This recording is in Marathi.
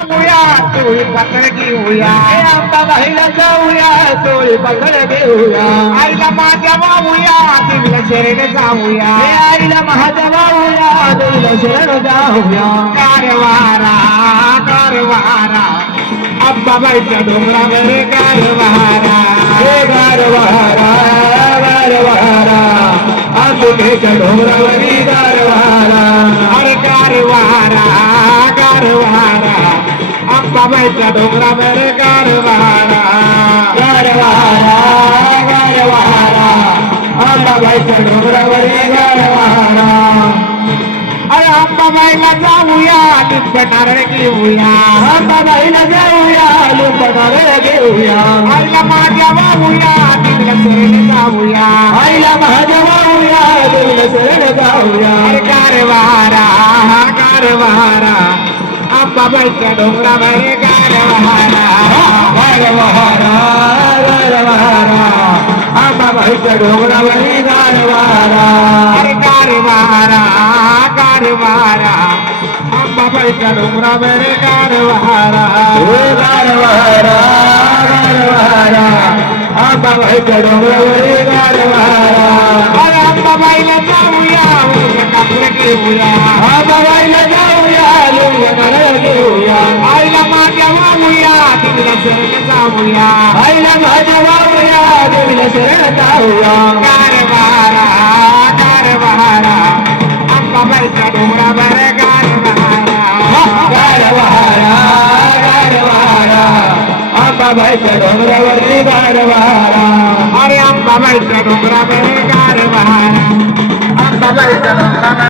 जाऊया तोळी पकड घेऊया आमचा बाईला जाऊया तोळी पकड घेऊया आईला माझ्या वाहूया देवीला शरण जाऊया आईला माझ्या वाहूया देवीला शरण जाऊया कारवारा कारवारा अंबाबाईच्या डोंगरावर कारवारा कारवारा कारवारा अंबेच्या डोंगरावरी कारवारा अरे कारवारा कारवारा अंबाबाईच्या डोंगरावर कारवारा कारवारा कारवारा अंबाबाईच्या डोंगरावरी कारवारा अरे अंबाबाईला जाऊया लिंब नारळ घेऊया अंबाबाईला जाऊया लिंब नारळ घेऊया आईला माझ्या वाहूया देवीला शरण जाऊया आईला माझ्या वाहूया देवीला शरण जाऊया अरे कारवारा कारवारा अंबाबाईच्या डोंगरावर कारवारा कारवारा कारवारा अंबाबाईच्या डोंगरावर कारवारा अरे कारवारा कारवारा अंबाबाईच्या डोंगरावर कारवारा कारवारा कारवारा अंबाबाईच्या डोंगरावर कारवारा अरे अंबाबाईला जाऊया कापड घेऊया अंबाबाईला जाऊया घेऊया आईला माझ्या वाहूया देवीला शरण जाऊया आईला माझ्या वाहूया देवीला शरण जाऊया कारवारा कारवारा अंबाबाईच्या डोंगरावर कारवारा कारवारा कारवारा अंबाबाईच्या डोंगरावर कारवारा अरे अंबाबाईच्या डोंगरावर कारवारा अंबाबाईच्या डोंगरावर